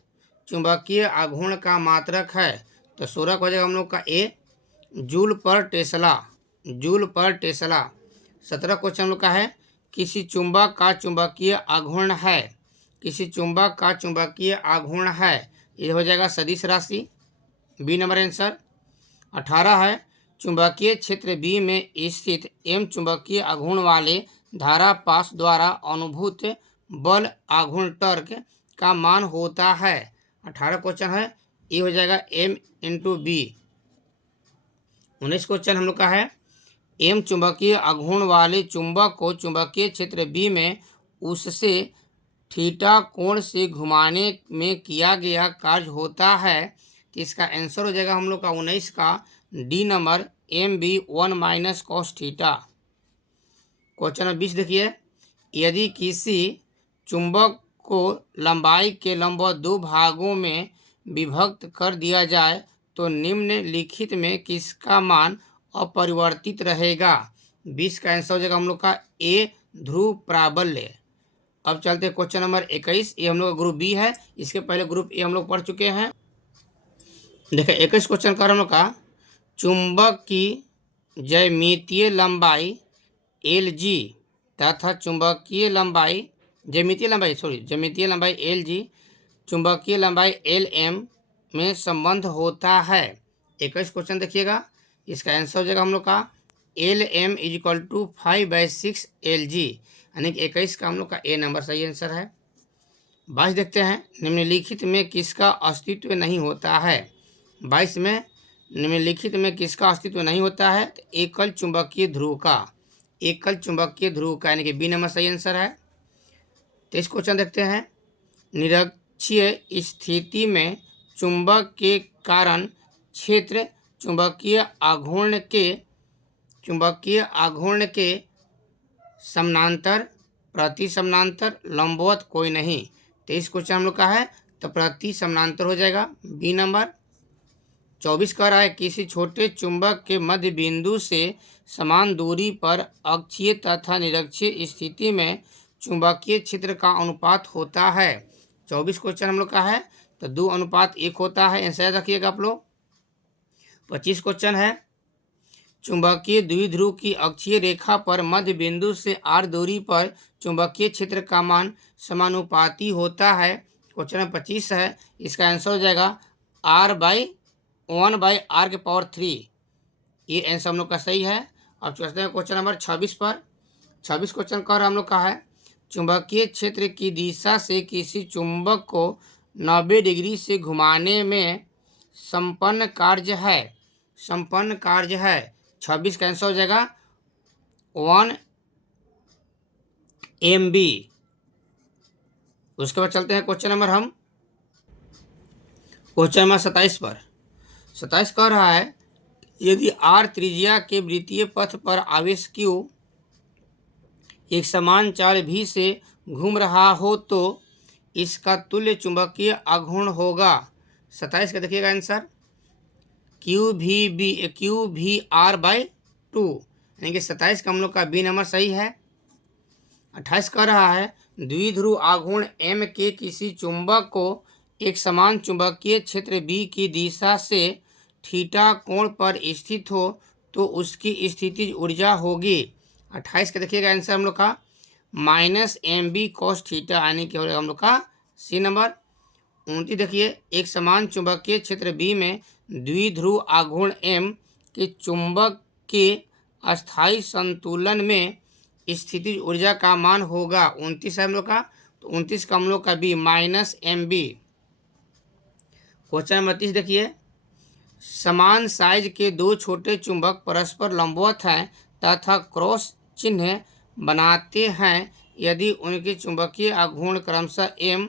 चुंबकीय आघूर्ण का मात्रक है, तो 16 का हो जाएगा हम लोग का A, joule per tesla. Joule per tesla. 17 question हम लोग का है, किसी चुंबक का चुंबकीय आघूर्ण है। किसी चुंबक का चुंबकीय आघूर्ण है, ये हो जाएगा सदिश राशि, बी नंबर आंसर। 18 है, चुंबकीय क्षेत्र बी में स्थित एम चुंबकीय आघूर्ण वाले धारा पास द्वारा अनुभूत बल आघूर्ण टर्क का मान होता है। 18 क्वेश्चन है, ये हो जाएगा m इंटू बी। 19 क्वेश्चन हम लोग का है, एम चुंबकीय आघूर्ण वाले चुंबक को चुंबकीय क्षेत्र बी में उससे थीटा कोण से घुमाने में किया गया कार्य होता है। तो इसका आंसर हो जाएगा हम लोग का 19 का D number, MB1 - cos theta. Question number 20 देखिए, यदि किसी चुंबक को लंबाई के लंबवत 2 भागों में विभक्त कर दिया जाए तो निम्नलिखित में किसका मान अपरिवर्तित रहेगा। 20 का आंसर हो जाएगा हम लोग का ए, ध्रुव प्राबल्य। अब चलते हैं क्वेश्चन नंबर 21, ये हम लोग का ग्रुप बी है। इसके पहले ग्रुप ए हम लोग पढ़ चुके हैं। देखिए 21 क्वेश्चन का हम लोग का, चुंबक की ज्यामितीय लंबाई एल जी तथा ज्यामितीय लंबाई एल जी चुंबकीय लंबाई एल एम में संबंध होता है। 21 क्वेश्चन देखिएगा, इसका आंसर हो जाएगा हम लोग का L M is equal to 5/6 L G, यानी कि 21 का हम लोग का ए नंबर सही आंसर है। 22 देखते हैं, निम्नलिखित में किसका अस्तित्व नहीं होता है। 22 में निम्नलिखित में किसका अस्तित्व नहीं होता है, तो एकल चुंबकीय ध्रुव का। एकल चुंबकीय ध्रुव का, यानी कि बी नंबर सही आंसर है। 23 क्वेश्चन देखते हैं, निरक्षीय स्थिति में चुंबक के कारण क्षेत्र चुंबकीय आघूर्ण के समानांतर, प्रति समानांतर, लंबवत कोई नहीं। तो इस क्वेश्चन हम लोग का है तो प्रति समानांतर हो जाएगा बी नंबर। 24 कह रहा है किसी छोटे चुंबक के मध्य बिंदु से समान दूरी पर अक्षीय तथा निरक्षीय स्थिति में चुंबकीय क्षेत्र का अनुपात होता है। 24 क्वेश्चन हम लोग का है तो 2:1 होता है, ऐसा याद रखिएगा आप लोग। 25 क्वेश्चन है चुंबकीय द्विध्रुव की अक्षीय रेखा पर मध्य बिंदु से r दूरी पर चुंबकीय क्षेत्र का मान समानुपाती होता है। क्वेश्चन नंबर 25 है, इसका आंसर हो जाएगा r/1/r⁴। ये आंसर हम लोग का सही है। अब चलते हैं क्वेश्चन नंबर 26 पर। 26 क्वेश्चन का हम लोग का है चुंबकीय क्षेत्र की दिशा से किसी चुंबक को 90 डिग्री से घुमाने में संपन्न कार्य है। 26 का आंसर हो जाएगा 1 MB। उसके बाद चलते हैं क्वेश्चन नंबर 27 पर। 27 कह रहा है यदि r त्रिज्या के वृत्तीय पथ पर आवेश q एक समान चाल v से घूम रहा हो तो इसका तुल्य चुंबकीय आघूर्ण होगा। 27 का देखिएगा आंसर QVR/2, यानी कि 27 का हम लोग का बी नंबर सही है। 28 कह रहा है द्विध्रुव आघूर्ण M के किसी चुंबक को एक समान चुंबकीय क्षेत्र B की दिशा से थीटा कोण पर स्थित हो तो उसकी स्थितिज ऊर्जा होगी। 28 का देखिएगा आंसर हम लोग का -MB cos थीटा, यानी कि हम लोग का सी नंबर। 29 देखिए एक समान चुंबकीय क्षेत्र B में द्विध्रुव आघूर्ण M के चुंबक के अस्थायी संतुलन में स्थितिज ऊर्जा का मान होगा। 29 है हम लोग का, तो 29 का हम लोग का बी -MB। क्वेश्चन नंबर 30 देखिए समान साइज के दो छोटे चुंबक परस्पर लंबवत हैं तथा क्रॉस चिन्ह बनाते हैं। यदि उनके चुंबकीय आघूर्ण क्रमशः M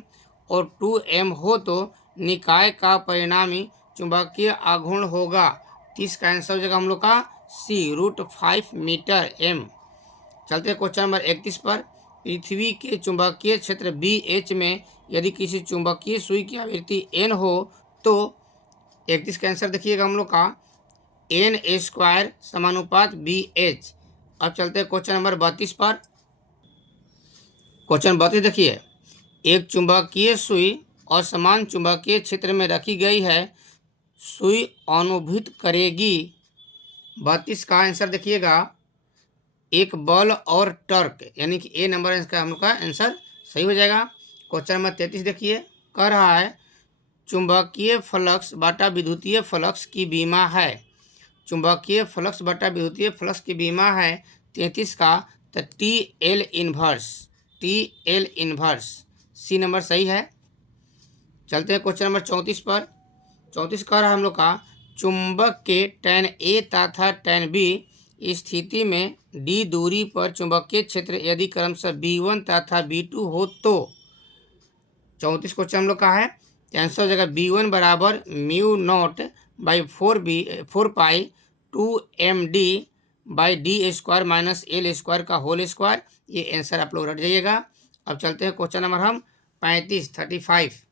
और 2M हो तो निकाय का परिणामी चुंबकीय आघूर्ण होगा। 30 का आंसर हो जाएगा हम लोग का C √5 मीटर M। चलते हैं क्वेश्चन नंबर 31 पर। पृथ्वी के चुंबकीय क्षेत्र BH में यदि किसी चुंबकीय सुई की आवृत्ति N हो तो 31 का आंसर देखिएगा हम लोग का N² समानुपात BH। अब चलते हैं क्वेश्चन नंबर 32 पर। क्वेश्चन 32 देखिए एक चुंबकीय सुई असमान चुंबकीय क्षेत्र में रखी गई है, सुई अनुभूत करेगी। 32 का आंसर देखिएगा एक बल और टर्क, यानी कि ए नंबर इसका हम लोग का आंसर सही हो जाएगा। क्वेश्चन नंबर 33 देखिए कह रहा है चुंबकीय फ्लक्स बटा विद्युतीय फ्लक्स की बीमा है। चुंबकीय फ्लक्स बटा विद्युतीय फ्लक्स की बीमा है 33 का, तो TL इन्वर्स सी नंबर सही है। चलते हैं क्वेश्चन नंबर 34 पर। 34 कह रहा है हम लोग का चुंबक के tan A तथा tan B स्थिति में D दूरी पर चुंबकीय क्षेत्र यदि क्रमशः B1 तथा B2 हो तो 34 क्वेश्चन हम लोग का है, आंसर हो जाएगा B1 बराबर μ0/4 2mD/D² - L² का होल स्क्वायर। ये आंसर आप लोग रट जाइएगा। अब चलते हैं क्वेश्चन नंबर 35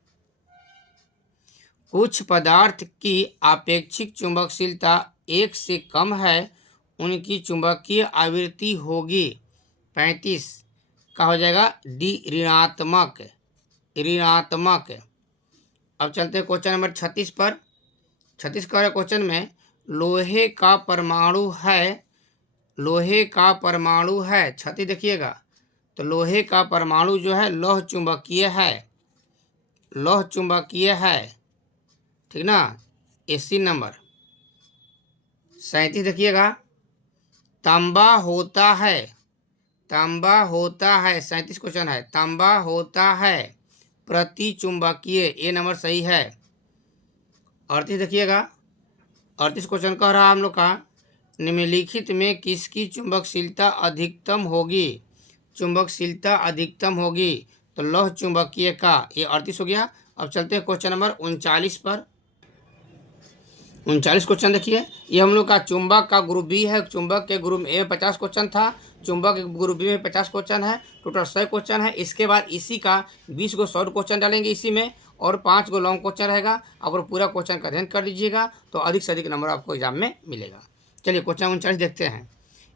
कुछ पदार्थ की आपेक्षिक चुंबकशीलता 1 से कम है, उनकी चुंबकीय आवृत्ति होगी। 35 का हो जाएगा D ऋणात्मक। अब चलते हैं क्वेश्चन नंबर 36 पर। 36 का क्वेश्चन में लोहे का परमाणु है 36 देखिएगा, तो लोहे का परमाणु जो है लौह चुंबकीय है, ठीक ना। 80 नंबर। 37 देखिएगा तांबा होता है 37 क्वेश्चन है, तांबा होता है प्रति चुंबकीय, ए नंबर सही है। 38 देखिएगा 38 क्वेश्चन कह रहा है हम लोग का निम्नलिखित में किसकी चुंबकशीलता अधिकतम होगी। तो लौह चुंबकीय का ये 38 हो गया। अब चलते हैं क्वेश्चन नंबर 39 पर। 39 क्वेश्चन देखिए, ये हम लोग का चुंबक का ग्रुप बी है। चुंबक के ग्रुप ए में 50 क्वेश्चन था, चुंबक के ग्रुप बी में 50 क्वेश्चन है, टोटल 100 क्वेश्चन है। इसके बाद इसी का 20 गो शॉर्ट क्वेश्चन डालेंगे इसी में, और 5 गो लॉन्ग क्वेश्चन रहेगा। अगर पूरा क्वेश्चन का अध्ययन कर लीजिएगा तो अधिक से अधिक नंबर आपको एग्जाम में मिलेगा। चलिए क्वेश्चन 39 देखते हैं।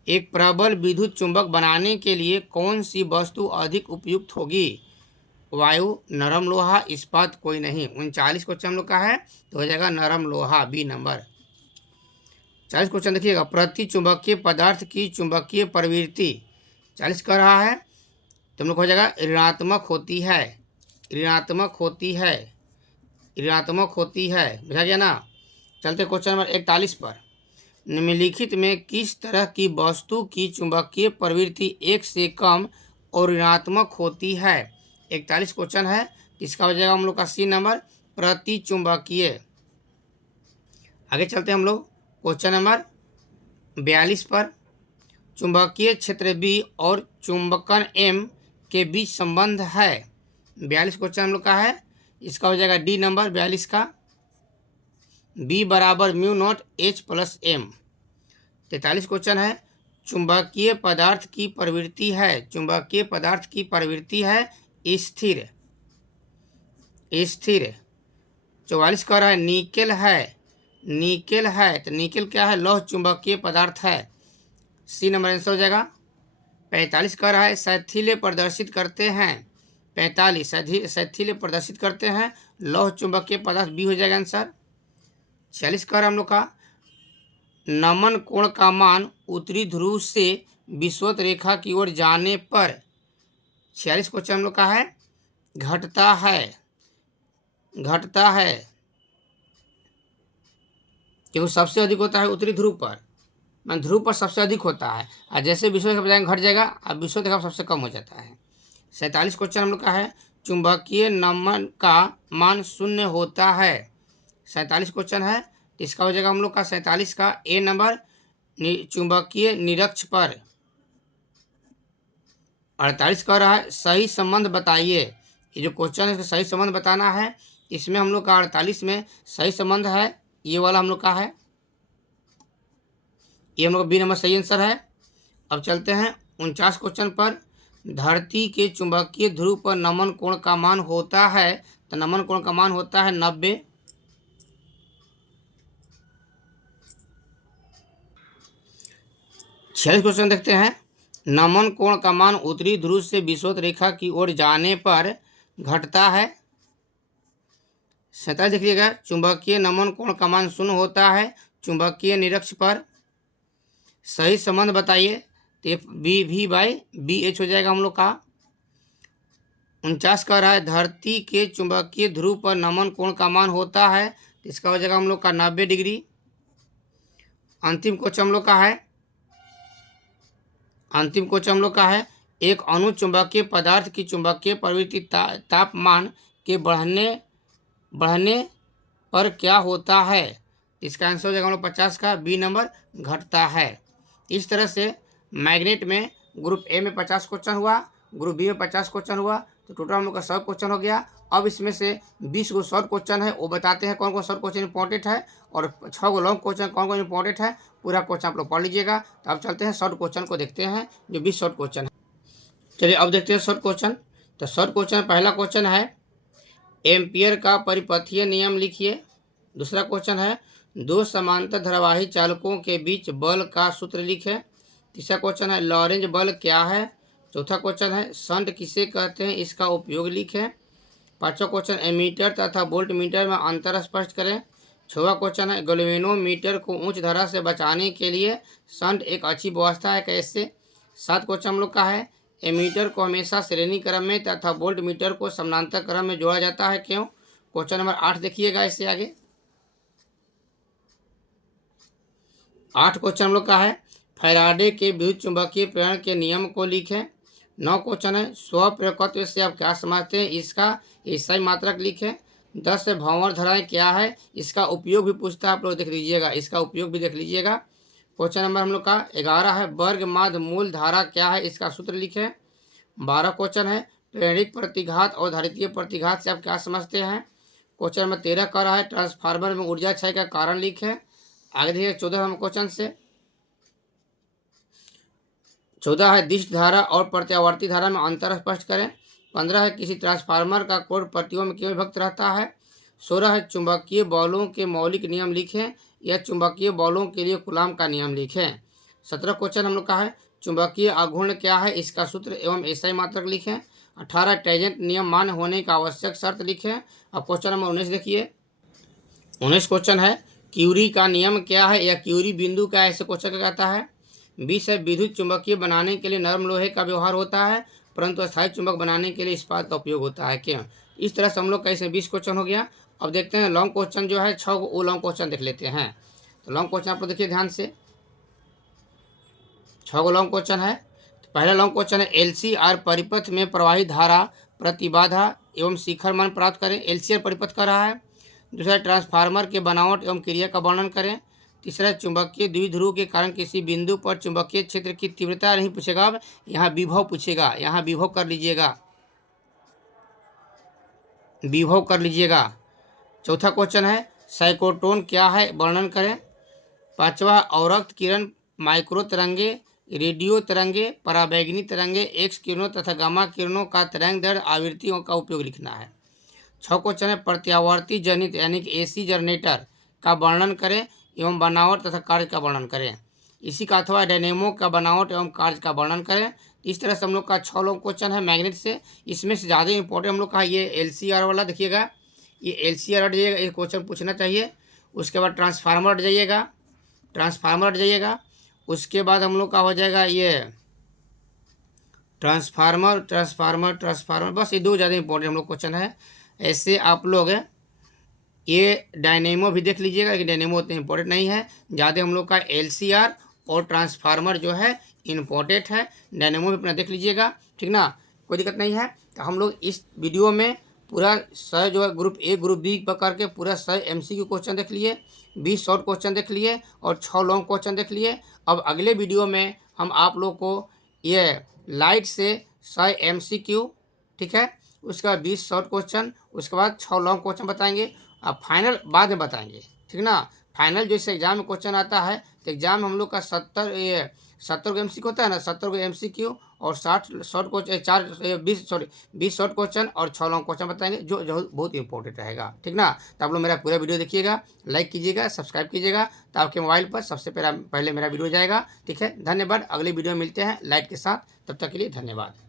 एक प्रबल विद्युत चुंबक बनाने के लिए कौन सी वस्तु अधिक उपयुक्त होगी? वायु, नरम लोहा, इस्पात, कोई नहीं। 39 क्वेश्चन हम लोग का है, तो हो जाएगा नरम लोहा, बी नंबर। 40 क्वेश्चन देखिएगा, प्रति चुंबकीय पदार्थ की चुंबकीय प्रवृत्ति 40 कर रहा है, तो हम लोग हो जाएगा ऋणात्मक होती है, ऋणात्मक होती है, ऋणात्मक होती है। बुझा गया ना। चलते क्वेश्चन नंबर 41 पर। निम्नलिखित में किस तरह की वस्तु की चुंबकीय प्रवृत्ति एक से कम और ऋणात्मक होती है? 41 क्वेश्चन है, इसका हो जाएगा हम लोग का सी नंबर, प्रति चुंबकीय। आगे चलते हैं हम लोग क्वेश्चन नंबर 42 पर। चुंबकीय क्षेत्र बी और चुंबकन एम के बीच संबंध है। 42 क्वेश्चन हम लोग का है, इसका हो जाएगा डी नंबर 42 का, बी बराबर mu not H plus M. 43 question है, चुंबकीय पदार्थ की प्रवृत्ति है, चुंबकीय पदार्थ की प्रवृत्ति है स्थिर, स्थिर। 44 कह रहा है निकेल है, निकेल है, तो निकेल क्या है? लौह चुंबकीय पदार्थ है, सी नंबर आंसर हो जाएगा। 45 कह रहा है शैथिल्य प्रदर्शित करते हैं, 45 शैथिल्य प्रदर्शित करते हैं लौह चुंबकीय पदार्थ, बी हो जाएगा आंसर। 46 कह रहा है हम लोग का नमन कोण का मान उत्तरी ध्रुव से विषुवत रेखा की ओर जाने पर, 46 क्वेश्चन हम लोग का है, घटता है, घटता है, क्योंकि सबसे अधिक होता है उत्तरी ध्रुव पर, मान ध्रुव पर सबसे अधिक होता है, और जैसे विषुवत रेखा पर जाएंगे घट जाएगा, और विषुवत रेखा सबसे कम हो जाता है। 47 क्वेश्चन हम लोग का है, चुंबकीय नमन का मान शून्य होता है। 47 क्वेश्चन है, इसका हो जाएगा हम लोग का 47 का ए नंबर, चुंबकीय निरक्ष पर। 48 कह रहा है सही संबंध बताइए। ये जो क्वेश्चन है इसका सही संबंध बताना है, इसमें हम लोग का 48 में सही संबंध है, ये वाला हम लोग का है, ये हम लोग का बी नंबर सही आंसर है। अब चलते हैं 49 क्वेश्चन पर। धरती के चुंबकीय ध्रुव पर नमन कोण का मान होता है, तो नमन कोण का मान होता है 90। 46 क्वेश्चन देखते हैं, नमन कोण का मान उत्तरी ध्रुव से विषुवत रेखा की ओर जाने पर घटता है। 47 देखिएगा, चुंबकीय नमन कोण का मान शून्य होता है चुंबकीय निरक्ष पर। सही संबंध बताइए, तो बी भी बाई बी एच हो जाएगा हम लोग का। 49 कह रहा है धरती के चुंबकीय ध्रुव पर नमन कोण का मान होता है, तो इसका हो जाएगा हम लोग का 90 डिग्री। अंतिम क्वेश्चन हम लोग का है, अंतिम क्वेश्चन हम लोग का है, एक अणु चुंबकीय पदार्थ की चुंबकीय प्रवृत्ति तापमान के बढ़ने पर क्या होता है? इसका आंसर हो जाएगा हम लोग 50 का, बी नंबर, घटता है। इस तरह से मैग्नेट में ग्रुप ए में 50 क्वेश्चन हुआ, ग्रुप बी में 50 क्वेश्चन हुआ, तो टोटल हम लोग का 100 क्वेश्चन हो गया। अब इसमें से 20 गो शॉर्ट क्वेश्चन है, वो बताते हैं कौन कौन शॉर्ट क्वेश्चन इंपॉर्टेंट है, और 6 गो लॉन्ग क्वेश्चन कौन कौन इंपॉर्टेंट है, पूरा क्वेश्चन आप लोग पढ़ लीजिएगा। तो अब चलते हैं शॉर्ट क्वेश्चन को देखते हैं, जो 20 शॉर्ट क्वेश्चन है। चलिए अब देखते हैं शॉर्ट क्वेश्चन। तो शॉर्ट क्वेश्चन पहला क्वेश्चन है, एम्पियर का परिपथीय नियम लिखिए। दूसरा क्वेश्चन है, दो समांतर धारावाही चालकों के बीच बल का सूत्र लिखें। तीसरा क्वेश्चन है, लॉरेंज बल क्या है। चौथा क्वेश्चन है, शंट किसे कहते हैं, इसका उपयोग लिखें। पांचवा क्वेश्चन, एमीटर तथा वोल्ट मीटर में अंतर स्पष्ट करें। छठवां क्वेश्चन है, गैल्वेनोमीटर को उच्च धारा से बचाने के लिए शंट एक अच्छी व्यवस्था है, कैसे। 7 क्वेश्चन हम लोग का है, एमीटर को हमेशा श्रेणी क्रम में तथा वोल्ट मीटर को समानांतर क्रम में जोड़ा जाता है, क्यों। क्वेश्चन नंबर 8 देखिएगा इससे आगे। 8 क्वेश्चन हम लोग का है, फैराडे के विद्युत चुंबकीय प्रेरण के नियम को लिखें। 9 क्वेश्चन है, स्वप्रेरकत्व से आप क्या समझते हैं, इसका ईसाई मात्रक लिखें। 10 है, भंवर धाराएं क्या है, इसका उपयोग भी पूछता है, आप लोग देख लीजिएगा, इसका उपयोग भी देख लीजिएगा। क्वेश्चन नंबर हम लोग का 11 है, वर्ग माध्य मूल धारा क्या है, इसका सूत्र लिखें। 12 क्वेश्चन है, प्रेरणिक प्रतिघात और धारितीय प्रतिघात से आप क्या समझते हैं? क्वेश्चन नंबर 13 कर रहा है ट्रांसफार्मर में ऊर्जा क्षय का कारण लिखें। आगे देखिए 14 नंबर क्वेश्चन से 14 है दिष्ट धारा और प्रत्यावर्ती धारा में अंतर स्पष्ट करें। 15 है किसी ट्रांसफार्मर का कोड प्रतियों में क्यों विभक्त रहता है। 16 है चुंबकीय बलों के मौलिक नियम लिखें या चुंबकीय बलों के लिए कूलॉम का नियम लिखें। 17 क्वेश्चन हम लोग का है चुंबकीय आघूर्ण क्या है, इसका सूत्र एवं एसआई मात्रक लिखें। 18 टेंजेंट नियम मान्य होने का आवश्यक शर्त लिखें। अब क्वेश्चन नंबर 19 देखिए। 19 क्वेश्चन है क्यूरी का नियम क्या है या क्यूरी बिंदु क्या है, ऐसे क्वेश्चन का कहता है। 20 है विद्युत चुंबकीय बनाने के लिए नरम लोहे का व्यवहार होता है परंतु अस्थायी चुंबक बनाने के लिए इस्पात का उपयोग होता है क्यों। इस तरह से हम लोग का इसमें 20 क्वेश्चन हो गया। अब देखते हैं लॉन्ग क्वेश्चन जो है 6 वो लॉन्ग क्वेश्चन देख लेते हैं। तो लॉन्ग क्वेश्चन आप लोग देखिए ध्यान से, 6 गो लॉन्ग क्वेश्चन है। तो पहला लॉन्ग क्वेश्चन है एलसीआर परिपथ में प्रवाही धारा प्रतिबाधा एवं शिखर मान प्राप्त करें। एलसीआर परिपथ का रहा है। दूसरा ट्रांसफार्मर के बनावट एवं क्रिया का वर्णन करें। तीसरा चुंबकीय द्विध्रुव के कारण किसी बिंदु पर चुंबकीय क्षेत्र की तीव्रता नहीं पूछेगा, यहाँ विभव पूछेगा, यहाँ विभव कर लीजिएगा, विभव कर लीजिएगा। चौथा क्वेश्चन है साइक्लोट्रॉन क्या है, वर्णन करें। पांचवा अवरक्त किरण, माइक्रो तरंगे, रेडियो तरंगे, पराबैंगनी तरंगे, एक्स किरणों तथा गामा किरणों का तरंग दैर्ध्य आवृत्तियों का उपयोग लिखना है। 6 क्वेश्चन है प्रत्यावर्ती जनित यानी कि एसी जनरेटर का वर्णन करें एवं बनावट तथा कार्य का वर्णन करें। इसी का अथवा डायनेमो का बनावट एवं कार्य का वर्णन करें। इस तरह से हम लोग का 6 लोग क्वेश्चन है मैग्नेट से। इसमें से ज़्यादा इंपॉर्टेंट हम लोग का ये एलसीआर वाला देखिएगा, ये एलसीआर हट जाइएगा, ये क्वेश्चन पूछना चाहिए। उसके बाद ट्रांसफार्मर हट जाइएगा, ट्रांसफार्मर हट जाइएगा। उसके बाद हम लोग का हो जाएगा ये ट्रांसफार्मर ट्रांसफार्मर ट्रांसफार्मर, बस ये 2 ज़्यादा इंपॉर्टेंट हम लोग क्वेश्चन है। ऐसे आप लोग ये डायनेमो भी देख लीजिएगा, लेकिन डायनेमो उतना इंपॉर्टेंट नहीं है। ज़्यादा हम लोग का एलसीआर और ट्रांसफार्मर जो है इम्पोर्टेंट है। डायनेमो भी अपना देख लीजिएगा, ठीक ना, कोई दिक्कत नहीं है। तो हम लोग इस वीडियो में पूरा 100 जो है ग्रुप ए ग्रुप बी पकड़ के पूरा 100 एमसीक्यू क्वेश्चन देख लिए, 20 शॉर्ट क्वेश्चन देख लिए और 6 लॉन्ग क्वेश्चन देख लिए। अब अगले वीडियो में हम आप लोग को ये लाइट से 100 एमसीक्यू, ठीक है, उसके बाद 20 शॉर्ट क्वेश्चन, उसके बाद 6 लॉन्ग क्वेश्चन बताएंगे। अब फाइनल बाद में बताएंगे, ठीक ना। फाइनल जैसे एग्जाम में क्वेश्चन आता है तो एग्जाम में हम लोग का 70 को एमसीक्यू होता है ना, 70 को एमसीक्यू और 60 शॉर्ट क्वेश्चन, 20 शॉर्ट क्वेश्चन और 6 लॉन्ग क्वेश्चन बताएंगे जो बहुत इंपॉर्टेंट रहेगा, ठीक ना। तो आप लोग मेरा पूरा वीडियो देखिएगा, लाइक कीजिएगा, सब्सक्राइब कीजिएगा, तो आपके मोबाइल पर सबसे पहले मेरा वीडियो जाएगा, ठीक है। धन्यवाद। अगले वीडियो में मिलते हैं लाइट के साथ, तब तक के लिए धन्यवाद।